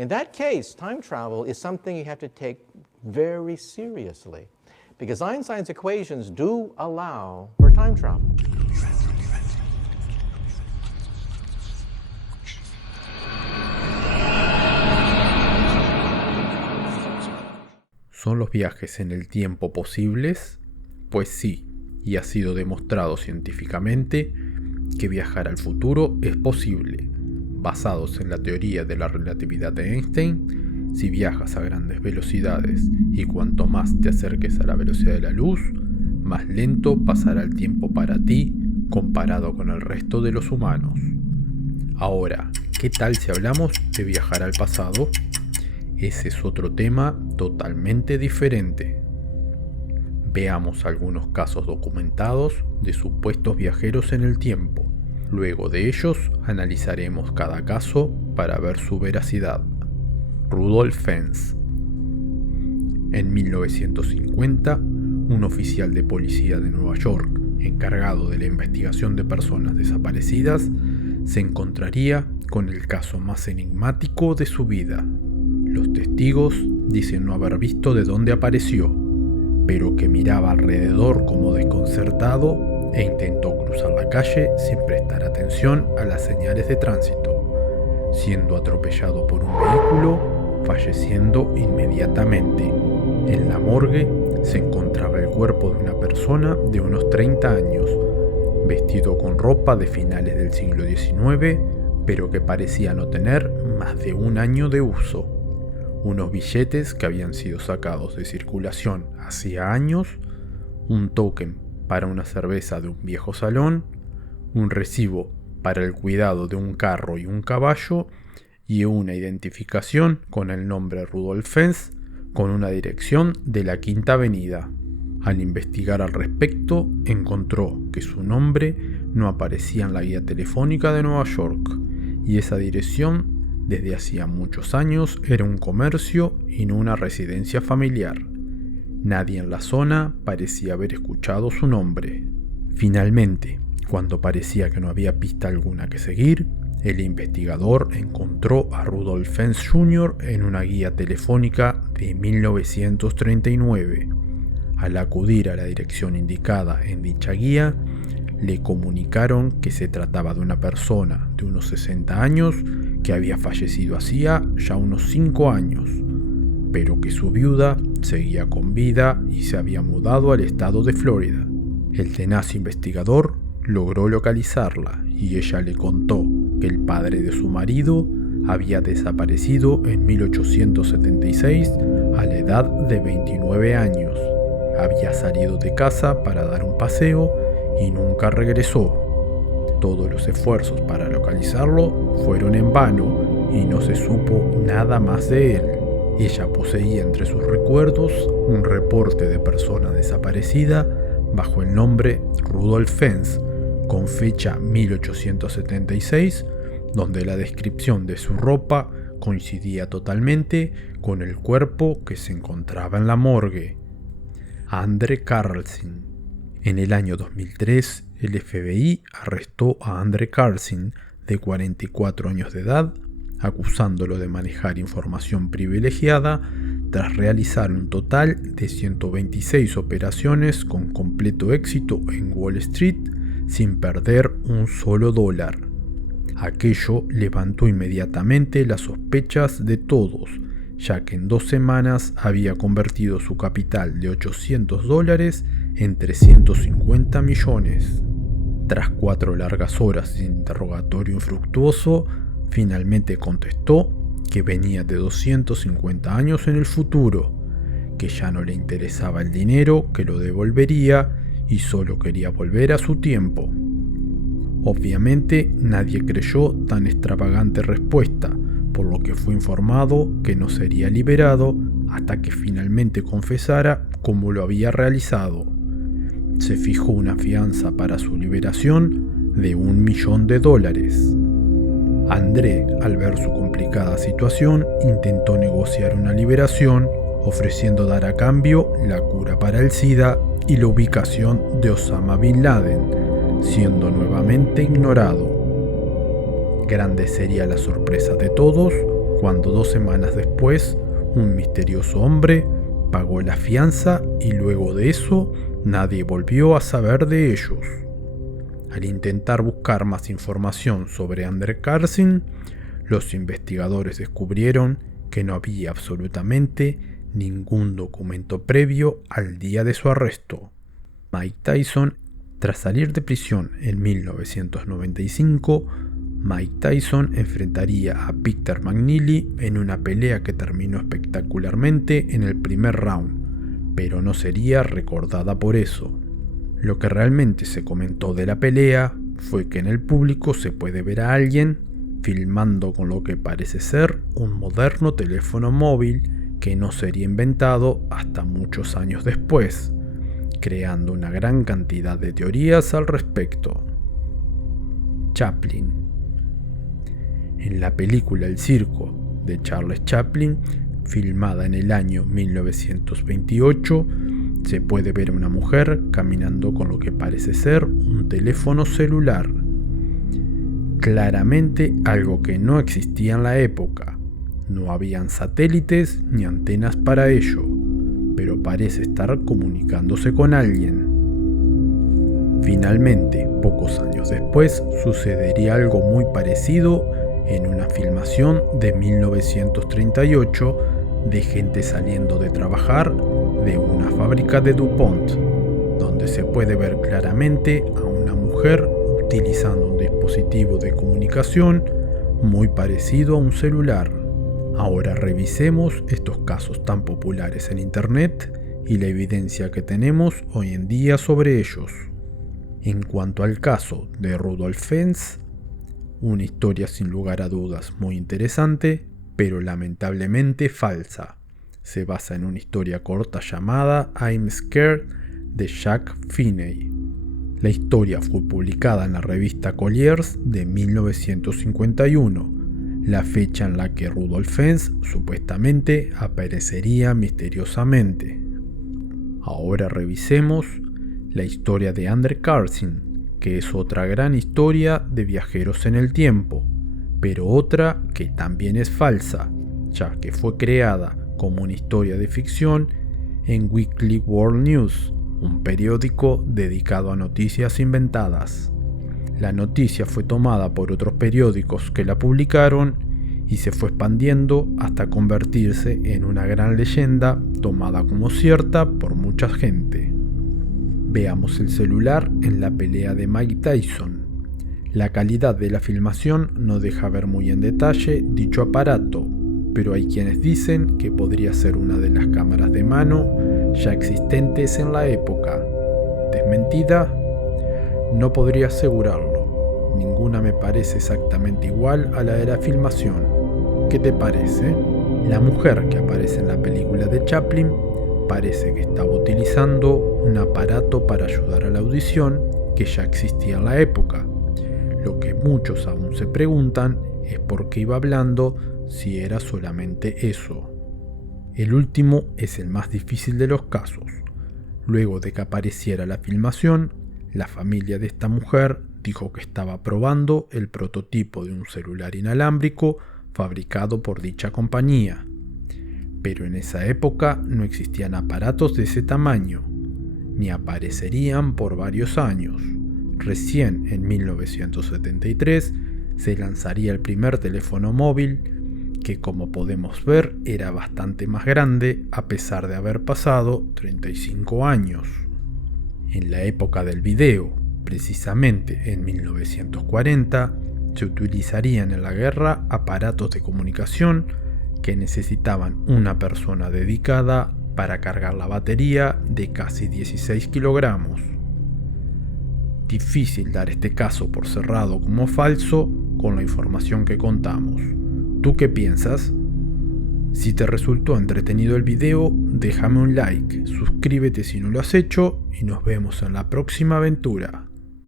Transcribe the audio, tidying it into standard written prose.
In that case, time travel is something you have to take very seriously, because Einstein's equations do allow for time travel. ¿Son los viajes en el tiempo posibles? Pues sí, y ha sido demostrado científicamente que viajar al futuro es posible. Basados en la teoría de la relatividad de Einstein, si viajas a grandes velocidades y cuanto más te acerques a la velocidad de la luz, más lento pasará el tiempo para ti comparado con el resto de los humanos. Ahora, ¿qué tal si hablamos de viajar al pasado? Ese es otro tema totalmente diferente. Veamos algunos casos documentados de supuestos viajeros en el tiempo. Luego de ellos analizaremos cada caso para ver su veracidad. Rudolf Fentz. En 1950, un oficial de policía de Nueva York, encargado de la investigación de personas desaparecidas, se encontraría con el caso más enigmático de su vida. Los testigos dicen no haber visto de dónde apareció, pero que miraba alrededor como desconcertado e intentó cruzar la calle sin prestar atención a las señales de tránsito, siendo atropellado por un vehículo, falleciendo inmediatamente. En la morgue se encontraba el cuerpo de una persona de unos 30 años, vestido con ropa de finales del siglo XIX, pero que parecía no tener más de un año de uso. Unos billetes que habían sido sacados de circulación hacía años, un token para una cerveza de un viejo salón, un recibo para el cuidado de un carro y un caballo, y una identificación con el nombre Rudolf Fentz con una dirección de la Quinta Avenida. Al investigar al respecto, encontró que su nombre no aparecía en la guía telefónica de Nueva York, y esa dirección desde hacía muchos años era un comercio y no una residencia familiar. Nadie en la zona parecía haber escuchado su nombre. Finalmente, cuando parecía que no había pista alguna que seguir, el investigador encontró a Rudolf Fentz Jr. en una guía telefónica de 1939. Al acudir a la dirección indicada en dicha guía, le comunicaron que se trataba de una persona de unos 60 años que había fallecido hacía ya unos 5 años, pero que su viuda seguía con vida y se había mudado al estado de Florida. El tenaz investigador logró localizarla y ella le contó que el padre de su marido había desaparecido en 1876 a la edad de 29 años. Había salido de casa para dar un paseo y nunca regresó. Todos los esfuerzos para localizarlo fueron en vano y no se supo nada más de él. Ella poseía entre sus recuerdos un reporte de persona desaparecida bajo el nombre Rudolf Fentz, con fecha 1876, donde la descripción de su ropa coincidía totalmente con el cuerpo que se encontraba en la morgue. Andre Carlson. En el año 2003, el FBI arrestó a Andre Carlson, de 44 años de edad, acusándolo de manejar información privilegiada tras realizar un total de 126 operaciones con completo éxito en Wall Street sin perder un solo dólar. Aquello levantó inmediatamente las sospechas de todos, ya que en 2 semanas había convertido su capital de $800 en 350 millones. Tras 4 largas horas de interrogatorio infructuoso, finalmente contestó que venía de 250 años en el futuro, que ya no le interesaba el dinero, que lo devolvería y solo quería volver a su tiempo. Obviamente nadie creyó tan extravagante respuesta, por lo que fue informado que no sería liberado hasta que finalmente confesara cómo lo había realizado. Se fijó una fianza para su liberación de $1 millón. André, al ver su complicada situación, intentó negociar una liberación, ofreciendo dar a cambio la cura para el SIDA y la ubicación de Osama Bin Laden, siendo nuevamente ignorado. Grande sería la sorpresa de todos cuando 2 semanas después un misterioso hombre pagó la fianza y luego de eso nadie volvió a saber de ellos. Al intentar buscar más información sobre Ander Karzin, los investigadores descubrieron que no había absolutamente ningún documento previo al día de su arresto. Mike Tyson, tras salir de prisión en 1995, Mike Tyson enfrentaría a Peter McNeely en una pelea que terminó espectacularmente en el primer round, pero no sería recordada por eso. Lo que realmente se comentó de la pelea fue que en el público se puede ver a alguien filmando con lo que parece ser un moderno teléfono móvil que no sería inventado hasta muchos años después, creando una gran cantidad de teorías al respecto. Chaplin. En la película El Circo de Charles Chaplin, filmada en el año 1928, se puede ver a una mujer caminando con lo que parece ser un teléfono celular. Claramente algo que no existía en la época. No habían satélites ni antenas para ello, pero parece estar comunicándose con alguien. Finalmente, pocos años después, sucedería algo muy parecido en una filmación de 1938 de gente saliendo de trabajar de una fábrica de DuPont, donde se puede ver claramente a una mujer utilizando un dispositivo de comunicación muy parecido a un celular. Ahora revisemos estos casos tan populares en Internet y la evidencia que tenemos hoy en día sobre ellos. En cuanto al caso de Rudolf Fentz, una historia sin lugar a dudas muy interesante, pero lamentablemente falsa. Se basa en una historia corta llamada I'm Scared de Jack Finney. La historia fue publicada en la revista Collier's de 1951, la fecha en la que Rudolf Fentz supuestamente aparecería misteriosamente. Ahora revisemos la historia de Ander Karzin, que es otra gran historia de viajeros en el tiempo, pero otra que también es falsa, ya que fue creada como una historia de ficción en Weekly World News, un periódico dedicado a noticias inventadas. La noticia fue tomada por otros periódicos que la publicaron y se fue expandiendo hasta convertirse en una gran leyenda tomada como cierta por mucha gente. Veamos el celular en la pelea de Mike Tyson. La calidad de la filmación no deja ver muy en detalle dicho aparato, pero hay quienes dicen que podría ser una de las cámaras de mano ya existentes en la época. ¿Desmentida? No podría asegurarlo. Ninguna me parece exactamente igual a la de la filmación. ¿Qué te parece? La mujer que aparece en la película de Chaplin parece que estaba utilizando un aparato para ayudar a la audición que ya existía en la época. Lo que muchos aún se preguntan es por qué iba hablando si era solamente eso. El último es el más difícil de los casos. Luego de que apareciera la filmación, la familia de esta mujer dijo que estaba probando el prototipo de un celular inalámbrico fabricado por dicha compañía. Pero en esa época no existían aparatos de ese tamaño, ni aparecerían por varios años. Recién en 1973 se lanzaría el primer teléfono móvil, que como podemos ver era bastante más grande a pesar de haber pasado 35 años. En la época del video, precisamente en 1940, se utilizarían en la guerra aparatos de comunicación que necesitaban una persona dedicada para cargar la batería de casi 16 kilogramos. Difícil dar este caso por cerrado como falso con la información que contamos. ¿Tú qué piensas? Si te resultó entretenido el video, déjame un like, suscríbete si no lo has hecho y nos vemos en la próxima aventura.